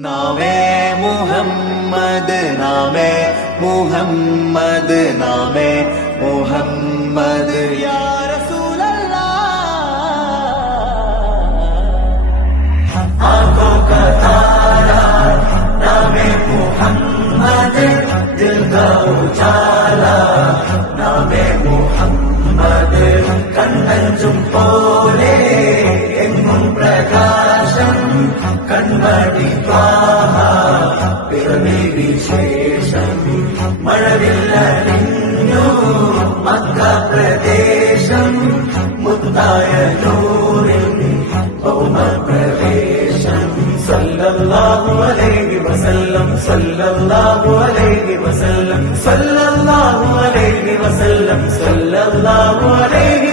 നാമേ മുഹമ്മദ് നാമേ മുഹമ്മദ് നാമേ മുഹമ്മദ് യാ റസൂലല്ലാഹ് ആँखों का तारा नामे मुहम्मद दिल का उजाला नामे मुहम्मद കണ്ണഞ്ചും പോലെ എങ്ങും പ്രകാശം കൺമണി ത്വാഹ പിറവി വിശേഷം മഴവില്ലണിഞ്ഞു മക്ക പ്രദേശം മുത്തായ നൂറിൽ ഭൗമപ്രവേശം സല്ലല്ലാഹു അലൈഹി വസല്ലം സല്ലല്ലാഹു അലൈഹി വസല്ലം സല്ലല്ലാഹു അലൈഹി വസല്ലം സല്ലല്ലാഹു അലൈഹി